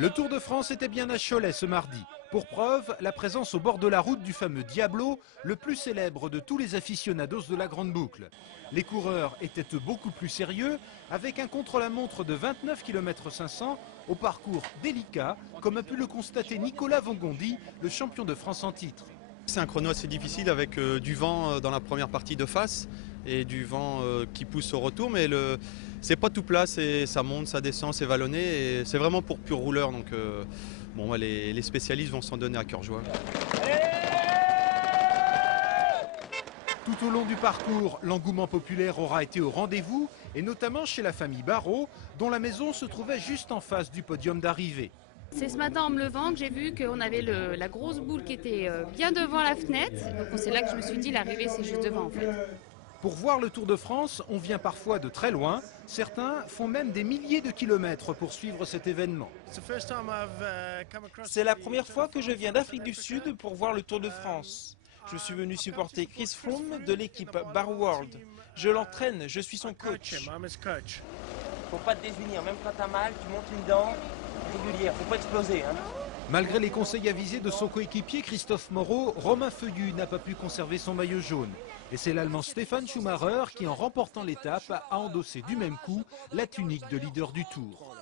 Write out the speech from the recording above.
Le Tour de France était bien à Cholet ce mardi. Pour preuve, la présence au bord de la route du fameux Diablo, le plus célèbre de tous les aficionados de la Grande Boucle. Les coureurs étaient eux beaucoup plus sérieux, avec un contre-la-montre de 29 km 500 au parcours délicat, comme a pu le constater Nicolas Vongondi, le champion de France en titre. C'est un chrono assez difficile avec du vent dans la première partie de face et du vent qui pousse au retour, mais c'est pas tout plat, ça monte, ça descend, c'est vallonné et c'est vraiment pour pur rouleur. Donc bon, les spécialistes vont s'en donner à cœur joie. Tout au long du parcours, l'engouement populaire aura été au rendez-vous, et notamment chez la famille Barrault, dont la maison se trouvait juste en face du podium d'arrivée. C'est ce matin en me levant que j'ai vu qu'on avait la grosse boule qui était bien devant la fenêtre. Donc c'est là que je me suis dit l'arrivée c'est juste devant en fait. Pour voir le Tour de France, on vient parfois de très loin. Certains font même des milliers de kilomètres pour suivre cet événement. C'est la première fois que je viens d'Afrique du Sud pour voir le Tour de France. Je suis venu supporter Chris Froome de l'équipe Bar World. Je l'entraîne, je suis son coach. Faut pas te désunir, même quand t'as mal, tu montes une dent régulière, faut pas exploser. Malgré les conseils avisés de son coéquipier Christophe Moreau, Romain Feuillu n'a pas pu conserver son maillot jaune. Et c'est l'Allemand Stefan Schumacher qui, en remportant l'étape, a endossé du même coup la tunique de leader du Tour.